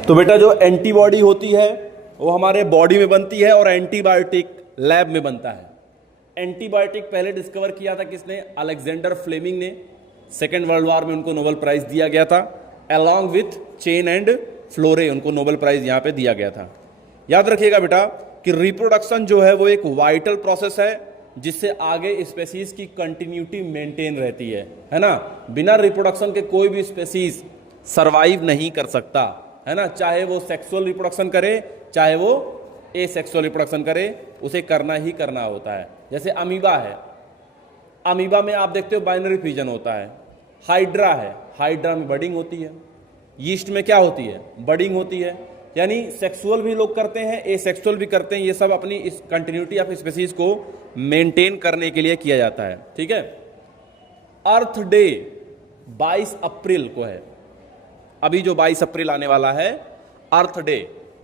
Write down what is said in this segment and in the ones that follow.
तो बेटा जो एंटीबॉडी होती है वो हमारे बॉडी में बनती है और एंटीबायोटिक लैब में बनता है। एंटीबायोटिक पहले डिस्कवर किया था किसने? अलेक्जेंडर फ्लेमिंग ने। सेकेंड वर्ल्ड वॉर में उनको नोबेल प्राइज दिया गया था। अलॉन्ग विथ चेन एंड फ्लोरे उनको नोबेल प्राइज यहाँ पे दिया गया था। याद रखिएगा बेटा कि रिप्रोडक्शन जो है वो एक वाइटल प्रोसेस है जिससे आगे स्पेसीज की कंटिन्यूटी मेंटेन रहती है ना। बिना रिप्रोडक्शन के कोई भी स्पेसीज सरवाइव नहीं कर सकता, है ना। चाहे वो सेक्सुअल रिप्रोडक्शन करे चाहे वो एसेक्सुअल रिप्रोडक्शन करे, उसे करना ही करना होता है। जैसे अमीबा है, अमीबा में आप देखते हो बाइनरी फिजन होता है। हाइड्रा है, हाइड्रा में बडिंग होती है। यीस्ट में क्या होती है? बडिंग होती है। यानी सेक्सुअल भी लोग करते हैं, एसेक्सुअल भी करते हैं। ये सब अपनी इस कंटिन्यूटी ऑफ स्पीसीज को मेंटेन करने के लिए किया जाता है, ठीक है। अर्थ डे 22 अप्रैल को है। अभी जो 22 अप्रैल आने वाला है, अर्थ डे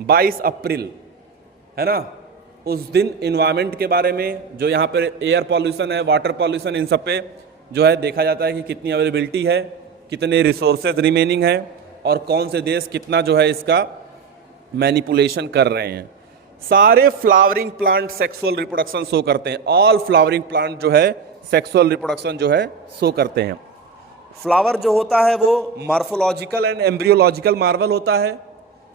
22 अप्रैल, है ना। उस दिन इन्वायरमेंट के बारे में, जो यहाँ पर एयर पॉल्यूशन है, वाटर पॉल्यूशन, इन सब पे जो है देखा जाता है कि कितनी अवेलेबिलिटी है, कितने रिसोर्सेज रिमेनिंग है और कौन से देश कितना जो है इसका मैनिपुलेशन कर रहे हैं। सारे flowering plant sexual reproduction show करते हैं। ऑल फ्लावरिंग प्लांट जो है सेक्सुअल रिप्रोडक्शन जो है शो करते हैं। फ्लावर जो होता है वो मॉर्फोलॉजिकल एंड एम्ब्रियोलॉजिकल मार्वल होता है।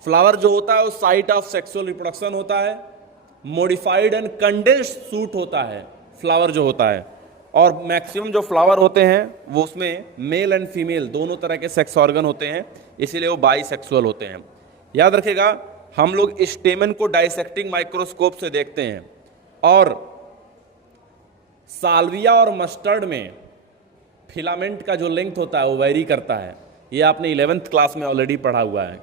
फ्लावर जो होता है वो साइट ऑफ सेक्सुअल रिप्रोडक्शन होता है। मॉडिफाइड एंड कंडेंस्ड सूट होता है फ्लावर जो होता है। और मैक्सिमम जो फ्लावर होते हैं वो उसमें मेल एंड फीमेल दोनों तरह के सेक्स ऑर्गन होते हैं, इसीलिए वो बाइसेक्सुअल होते हैं। याद रखिएगा हम लोग स्टेमन को डाइसेक्टिंग माइक्रोस्कोप से देखते हैं और साल्विया और मस्टर्ड में फिलामेंट का जो लेंथ होता है वो वेरी करता है। ये आपने 11th क्लास में ऑलरेडी पढ़ा हुआ है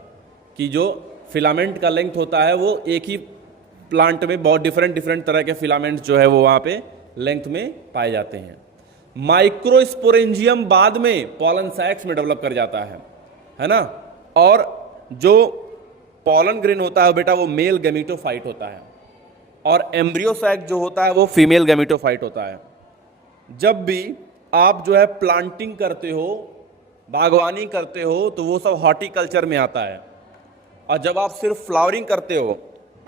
कि जो फिलामेंट का लेंथ होता है वो एक ही प्लांट में बहुत डिफरेंट तरह के फिलामेंट्स जो है वो वहाँ पे लेंथ में पाए जाते हैं। माइक्रोस्पोरेंजियम बाद में पॉलन सैक्स में डेवलप कर जाता है ना। और जो पॉलन ग्रेन होता है बेटा वो मेल गैमेटोफाइट होता है और एम्ब्रियो सैक जो होता है वो फीमेल गैमेटोफाइट होता है। जब भी आप जो है प्लांटिंग करते हो, बागवानी करते हो, तो वो सब हॉर्टिकल्चर में आता है। और जब आप सिर्फ फ्लावरिंग करते हो,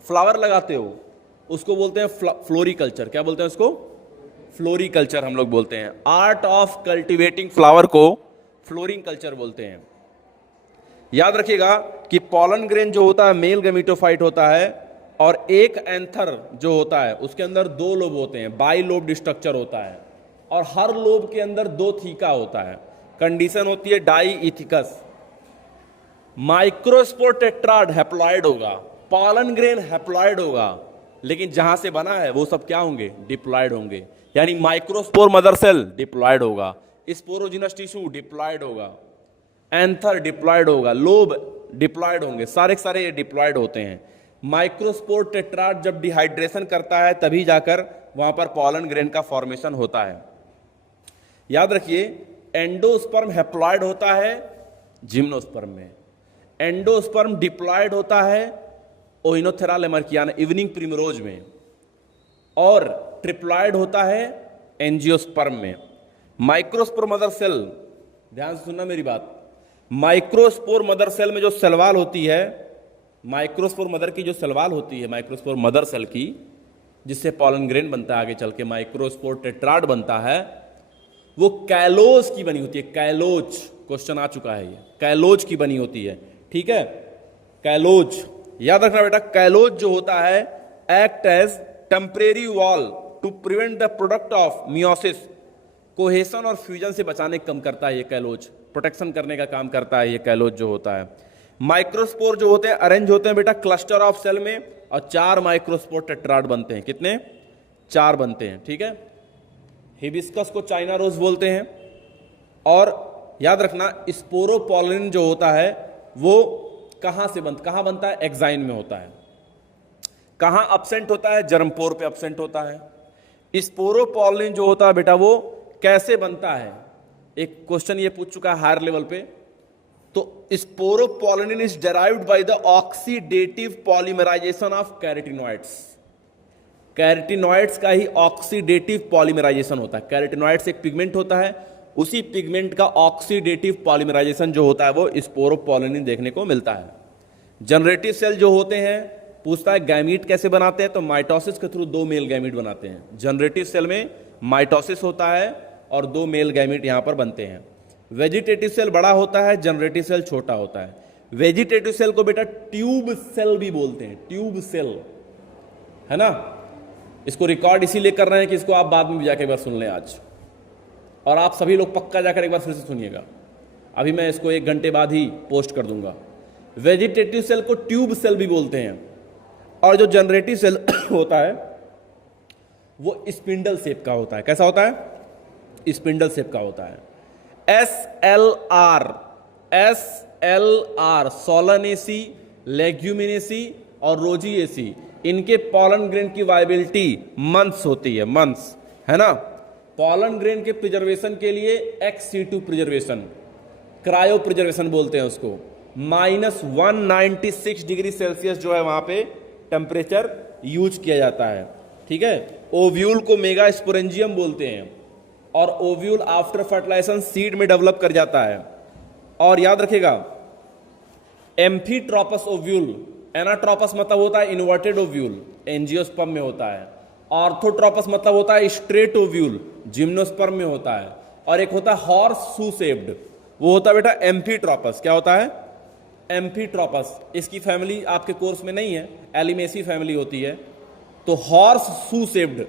फ्लावर लगाते हो, उसको बोलते हैं फ्लोरिकल्चर। क्या बोलते हैं उसको? फ्लोरिकल्चर हम लोग बोलते हैं। आर्ट ऑफ कल्टिवेटिंग फ्लावर को फ्लोरिंग कल्चर बोलते हैं। याद रखिएगा कि पॉलन ग्रेन जो होता है मेल गैमेटोफाइट होता है और एक एंथर जो होता है उसके अंदर 2 लोब होते हैं, बाई लोब स्ट्रक्चर होता है और हर लोब के अंदर 2 थीका होता है। कंडीशन होती है डाई इथिकस। माइक्रोस्पोर टेट्राड हैप्लॉइड होगा, पॉलन ग्रेन हैप्लॉइड होगा, लेकिन जहां से बना है वो सब क्या होंगे? डिप्लॉइड होंगे। यानी माइक्रोस्पोर मदर सेल डिप्लॉइड होगा, स्पोरोजिनस टिश्यू डिप्लॉइड होगा, एंथर डिप्लॉइड होगा, लोब डिप्लॉइड होंगे, सारे सारे ये डिप्लॉइड होते हैं। माइक्रोस्पोर टेट्राड जब डिहाइड्रेशन करता है तभी जाकर वहां पर पॉलन ग्रेन का फॉर्मेशन होता है। याद रखिए एंडोस्पर्म हैप्लॉइड होता है जिम्नोस्पर्म में, एंडोस्पर्म डिप्लॉइड होता है ओइनोथेरा लेमर्कियाना इवनिंग प्रिमरोज में, और ट्रिप्लॉइड होता है एंजियोस्पर्म में। माइक्रोस्पोर मदर सेल, ध्यान से सुनना मेरी बात, माइक्रोस्पोर मदर सेल में जो सेलवाल होती है, माइक्रोस्पोर मदर की जो सेलवाल होती है, माइक्रोस्पोर मदर सेल की, जिससे पॉलन ग्रेन बनता है आगे चल के माइक्रोस्पोर टेट्राड बनता है, वो कैलोज की बनी होती है। कैलोज क्वेश्चन आ चुका है, ये कैलोज की बनी होती है, ठीक है। कैलोज याद रखना बेटा, कैलोज जो होता है act as temporary wall to prevent the product of meiosis, cohesion और फ्यूजन से बचाने कम करता है। ये कैलोज प्रोटेक्शन करने का काम करता है, ये कैलोज जो होता है। माइक्रोस्पोर जो होते हैं अरेंज होते हैं बेटा क्लस्टर ऑफ सेल में और 4 माइक्रोस्पोर टेट्राड बनते हैं। कितने? 4 बनते हैं, ठीक है। हिबिस्कस को चाइना रोज बोलते हैं। और याद रखना स्पोरोपोलिन जो होता है वो कहां बनता है? एक्साइन में होता है। कहां अब्सेंट होता है? जर्मपोर पे अब्सेंट होता है। स्पोरोपोलिन जो होता है बेटा वो कैसे बनता है? एक क्वेश्चन ये पूछ चुका है हायर लेवल पे। तो sporopollenin is derived by the oxidative polymerization of carotenoids. Carotenoids का ही ऑक्सीडेटिव पॉलीमराइजेशन होता है। कैरेटिनॉइड्स एक पिगमेंट होता है, उसी पिगमेंट का ऑक्सीडेटिव पॉलीमराइजेशन जो होता है वो स्पोरोपोलिन देखने को मिलता है। जनरेटिव सेल जो होते हैं, पूछता है गैमीट कैसे बनाते हैं, तो माइटोसिस के थ्रू 2 मेल गैमीट बनाते हैं। जनरेटिव सेल में माइटोसिस होता है और 2 मेल गैमीट यहां पर बनते हैं। वेजिटेटिव सेल बड़ा होता है, जनरेटिव सेल छोटा होता है। वेजिटेटिव सेल को बेटा ट्यूब सेल भी बोलते हैं, ट्यूब सेल, है ना। इसको रिकॉर्ड इसीलिए कर रहे हैं कि इसको आप बाद में भी जाकर एक बार सुन लें आज, और आप सभी लोग पक्का जाकर एक बार फिर से सुनिएगा। अभी मैं इसको 1 घंटे बाद ही पोस्ट कर दूंगा। वेजिटेटिव सेल को ट्यूब सेल भी बोलते हैं, और जो जनरेटिव सेल होता है वो स्पिंडल शेप का होता है। कैसा होता है? स्पिंडल शेप का होता है। SLR सोलानेसी, लेग्यूमिनेसी और रोजिएसी, इनके पॉलन ग्रेन की वायबिलिटी मंथ्स होती है, मंथ्स, है ना। पॉलन ग्रेन के प्रिजर्वेशन के लिए XC2 प्रिजर्वेशन, क्रायो प्रिजर्वेशन बोलते हैं उसको, -196 डिग्री सेल्सियस जो है वहां पे टेम्परेचर यूज किया जाता है, ठीक है। ओव्यूल को मेगा स्पोरेंजियम बोलते हैं, और ओव्यूल आफ्टर फर्टिलाइजेशन सीड में डेवलप कर जाता है। और याद रखिएगा, एम्फीट्रोपस ओव्यूल, एनाट्रोपस मतलब होता है इन्वर्टेड ओव्यूल, एंजियोस्पर्म में होता है। ऑर्थोट्रोपस मतलब होता है स्ट्रेट ओव्यूल, जिम्नोस्पर्म में होता है। और एक होता है हॉर्स शू शेप्ड, वो होता है बेटा एम्फीट्रोपस। क्या होता है? एम्फीट्रोपस। इसकी फैमिली आपके कोर्स में नहीं है, एलिमेसी फैमिली होती है। तो हॉर्स शू शेप्ड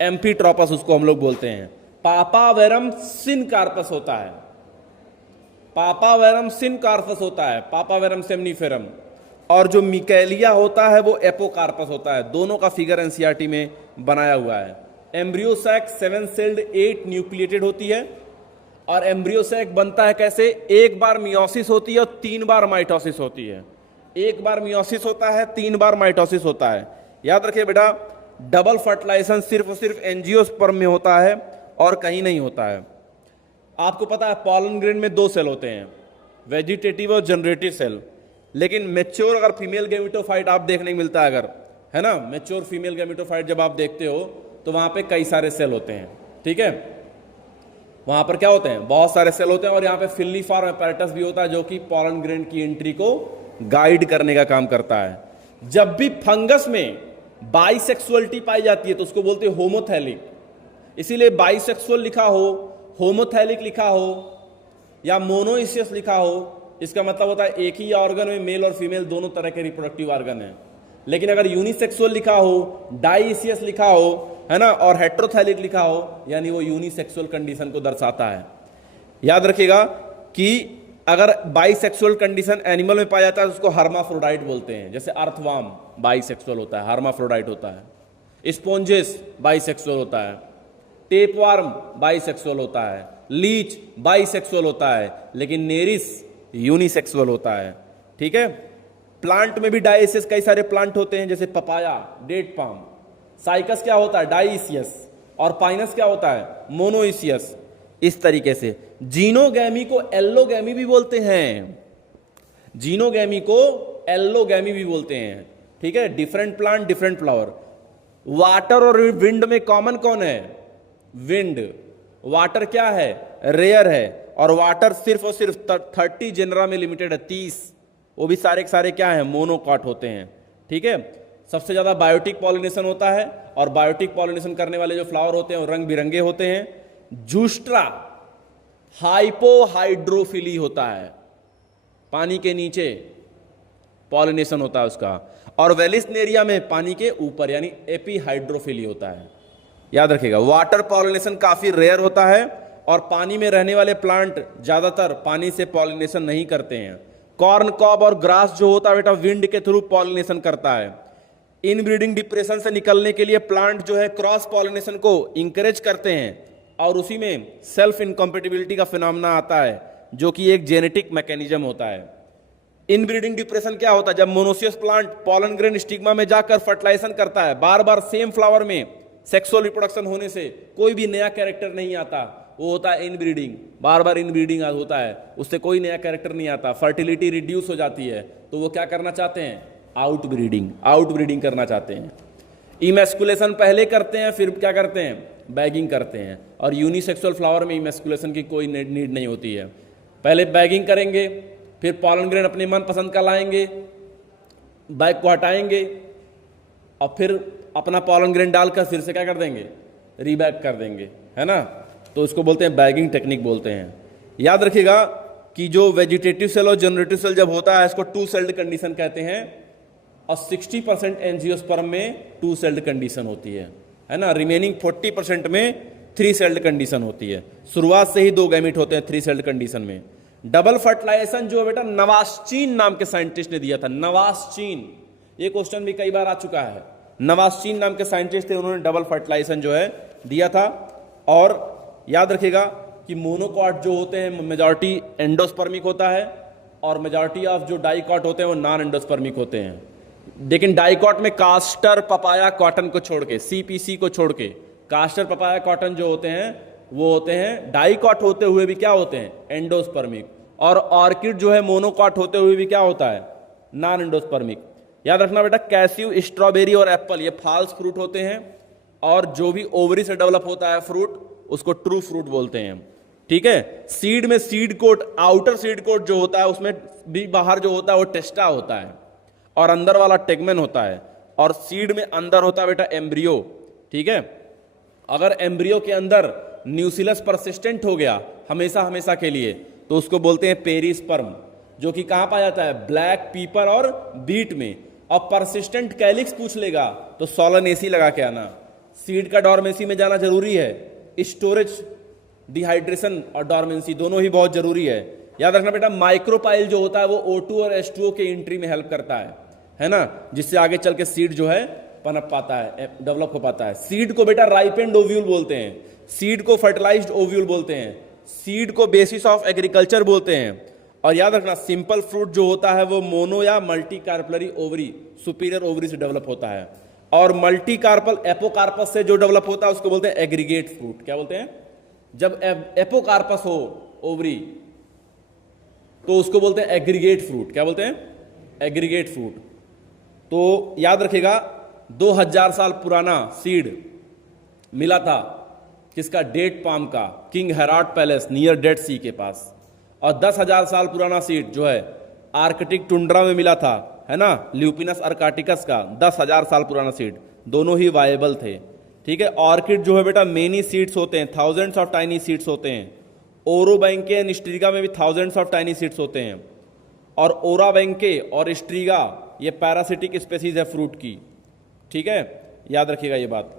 एम्फीट्रोपस उसको हम लोग बोलते हैं। पापावेरम सिनकार्पस होता है, पापावेरम सिनकार्पस होता है, पापावेरम सेमनीफेरम। और जो मिकेलिया होता है वो एपोकार्पस होता है। दोनों का फिगर एनसीईआरटी में बनाया हुआ है। एम्ब्रियो सैक 7 सेल्ड 8 न्यूक्लिएटेड होती है। और एम्ब्रियो सैक बनता है कैसे? एक बार मियोसिस होती है और 3 बार माइटोसिस होती है। एक बार मियोसिस होता है, 3 बार माइटोसिस होता है। याद रखिए बेटा, डबल फर्टिलाइजेशन सिर्फ और सिर्फ एंजियोस्पर्म में होता है और कहीं नहीं होता है। आपको पता है पॉलन ग्रेन में 2 सेल होते हैं, वेजिटेटिव और जनरेटिव सेल। लेकिन मैच्योर अगर फीमेल गैमेटोफाइट आप देखने को मिलता है, अगर, है ना, मैच्योर फीमेल गैमेटोफाइट जब आप देखते हो तो वहां पे कई सारे सेल होते हैं, ठीक है। वहां पर क्या होते हैं? बहुत सारे सेल होते हैं। और यहाँ पे फिल्लीफॉर्म अपैरेटस भी होता है जो कि पॉलन ग्रेन की एंट्री को गाइड करने का काम करता है। जब भी फंगस में बाइसेक्सुअलिटी पाई जाती है तो उसको बोलते हैं होमोथैलिक। इसीलिए बाइसेक्सुअल लिखा हो, होमोथैलिक लिखा हो या मोनोइसियस लिखा हो, इसका मतलब होता है एक ही ऑर्गन में मेल और फीमेल दोनों तरह के रिप्रोडक्टिव ऑर्गन है। लेकिन अगर यूनिसेक्सुअल लिखा हो, डाइसियस लिखा हो, है ना, और हेट्रोथैलिक लिखा हो, यानी वो यूनिसेक्सुअल कंडीशन को दर्शाता है। याद रखिएगा कि अगर बाइसेक्सुअल कंडीशन एनिमल में पाया जाता है तो उसको हर्माफ्रोडाइट बोलते हैं। जैसे अर्थवार्म बाइसेक्सुअल होता है, हर्माफ्रोडाइट होता है। स्पोंजेस बाइसेक्सुअल होता है। टेपवार्म बाइसेक्सुअल होता है। लीच बाइसेक्सुअल होता है। लेकिन नेरिस यूनिसेक्सुअल होता है, ठीक है। प्लांट में भी डाइसियस कई सारे प्लांट होते हैं, जैसे पपाया, डेट पाम। साइकस क्या होता है? डाइसियस। और पाइनस क्या होता है? मोनोइसियस। इस तरीके से जीनोगैमी को एल्लोगैमी भी बोलते हैं, जीनोगैमी को एल्लोगैमी भी बोलते हैं, ठीक है। Different plant different flower. Water और विंड में कॉमन कौन है? विंड। वाटर क्या है? रेयर है। और वाटर सिर्फ और सिर्फ 30 जेनरा में लिमिटेड है, 30। वो भी सारे के सारे क्या है? मोनोकॉट होते हैं, ठीक है। सबसे ज्यादा बायोटिक पॉलिनेशन होता है, और बायोटिक पॉलिनेशन करने वाले जो फ्लावर होते हैं वो रंग बिरंगे होते हैं। जूस्ट्रा हाइपोहाइड्रोफिली होता है, पानी के नीचे पॉलिनेशन होता है उसका। और वेलिस्नेरिया में पानी के ऊपर, यानी एपीहाइड्रोफिली होता है। याद रखिएगा, वाटर पॉलिनेशन काफी रेयर होता है, और पानी में रहने वाले प्लांट ज्यादातर पानी से पॉलिनेशन नहीं करते हैं। कॉर्न कॉब और ग्रास जो होता है बेटा विंड के थ्रू पॉलिनेशन करता है। इनब्रीडिंग डिप्रेशन से निकलने के लिए प्लांट जो है क्रॉस पॉलिनेशन को इंकरेज करते हैं, और उसी में सेल्फ इनकॉम्पेटिबिलिटी का फिनोमेना आता है, जो कि एक जेनेटिक मैकेनिज्म होता है। इनब्रीडिंग डिप्रेशन क्या होता है? जब monoecious plant pollen grain stigma में जाकर फर्टिलाइजेशन करता है, बार बार सेम फ्लावर में सेक्सुअल रिप्रोडक्शन होने से कोई भी नया कैरेक्टर नहीं आता, वो होता है इनब्रीडिंग। बार बार इनब्रीडिंग होता है, उससे कोई नया कैरेक्टर नहीं आता, फर्टिलिटी रिड्यूस हो जाती है। तो वो क्या करना चाहते हैं? आउटब्रीडिंग करना चाहते हैं। इमेस्कुलेशन पहले करते हैं, फिर क्या करते हैं? बैगिंग करते हैं। और यूनिसेक्सुअल फ्लावर में इमेस्कुलेशन की कोई नीड नहीं होती है। पहले बैगिंग करेंगे, फिर पॉलन ग्रेन अपने मन पसंद का लाएंगे, बैग को हटाएंगे और फिर अपना पॉलन ग्रेन डालकर फिर से क्या कर देंगे, रीबैग कर देंगे, है ना। तो इसको बोलते हैं बैगिंग टेक्निक बोलते हैं। याद रखिएगा कि जो वेजिटेटिव सेल और जनरेटिव सेल जब होता है इसको टू सेल्ड कंडीशन कहते हैं, और 60% एंजियोस्पर्म में टू सेल्ड कंडीशन होती है ना। रिमेनिंग 40% में थ्री सेल्ड कंडीशन होती है। शुरुआत से ही दो गैमीट होते हैं थ्री सेल्ड कंडीशन में। डबल फर्टिलाइजेशन जो है बेटा नवास्चीन नाम के साइंटिस्ट ने दिया था, नवास्चीन, ये क्वेश्चन भी कई बार आ चुका है। नवास्चीन नाम के साइंटिस्ट थे, उन्होंने डबल फर्टिलाइजेशन जो है दिया था। और याद रखिएगा कि मोनोकॉट जो होते हैं मेजॉरिटी एंडोस्पर्मिक होता है, और मेजॉरिटी ऑफ जो डाइकॉट होते हैं वो नॉन एंडोस्पर्मिक होते हैं। लेकिन डाइकॉट में कास्टर पपाया कॉटन को छोड़ के, सीपीसी को छोड़ के, कास्टर पपाया कॉटन जो होते हैं वो होते हैं डाइकॉट होते हुए भी क्या होते हैं, एंडोस्पर्मिक। और ऑर्किड जो है मोनोकॉट होते हुए भी क्या होता है, नॉन एंडोस्पर्मिक। याद रखना बेटा, कैस्यू, स्ट्रॉबेरी और एप्पल ये फॉल्स फ्रूट होते हैं, और जो भी ओवरी से डेवलप होता है फ्रूट उसको ट्रू फ्रूट बोलते हैं। ठीक है। सीड में seed coat, outer seed coat जो होता है उसमें भी बाहर जो होता है वो टेस्टा होता है, और अंदर वाला टेगमेन होता है, और सीड में अंदर होता है बेटा एम्ब्रियो। ठीक है। अगर एम्ब्रियो के अंदर न्यूसिलस परसिस्टेंट हो गया हमेशा हमेशा के लिए तो उसको बोलते हैं पेरिस्पर्म, जो कि कहां पाया जाता है, ब्लैक पीपर और बीट में। और परसिस्टेंट कैलिक्स पूछ लेगा तो सोलनेसी लगा के आना। सीड का डॉर्मेंसी में जाना जरूरी है। स्टोरेज, डिहाइड्रेशन और डॉर्मेंसी दोनों ही बहुत जरूरी है। याद रखना बेटा, माइक्रोपाइल जो होता है वो O2 और H2O के एंट्री में हेल्प करता है ना, जिससे आगे चल के सीड जो है पनप पाता है, डेवलप हो पाता है। सीड को बेटा राइपेंड ओव्यूल बोलते हैं, सीड को फर्टिलाइज्ड ओव्यूल बोलते हैं, सीड को बेसिस ऑफ एग्रीकल्चर बोलते हैं। और याद रखना, सिंपल फ्रूट जो होता है वो मोनो या multi carpellary ovary, superior ovary से डेवलप होता है, और मल्टी कार्पल एपोकार्पस से जो डेवलप होता है उसको बोलते हैं एग्रीगेट फ्रूट। क्या बोलते हैं, जब एपोकार्पस हो ओवरी तो उसको बोलते हैं एग्रीगेट फ्रूट। क्या बोलते हैं, एग्रीगेट फ्रूट। तो याद रखिएगा 2000 साल पुराना सीड मिला था किसका, डेट पाम का, किंग हेराड पैलेस नियर डेड सी के पास। और 10,000 साल पुराना सीड जो है आर्कटिक टुंड्रा में मिला था, है ना, ल्यूपिनस अर्काटिकस का 10,000 साल पुराना सीड। दोनों ही वायबल थे। ठीक है। ऑर्किड जो है बेटा मेनी सीड्स होते हैं, थाउजेंड्स ऑफ टाइनी सीड्स होते हैं। ओरोबैंके एंड स्ट्रीगा में भी थाउजेंड्स ऑफ टाइनी सीड्स होते हैं। और ओराबैंके और स्ट्रीगा ये पैरासिटिक स्पेसीज है फ्रूट की। ठीक है, याद रखिएगा ये बात।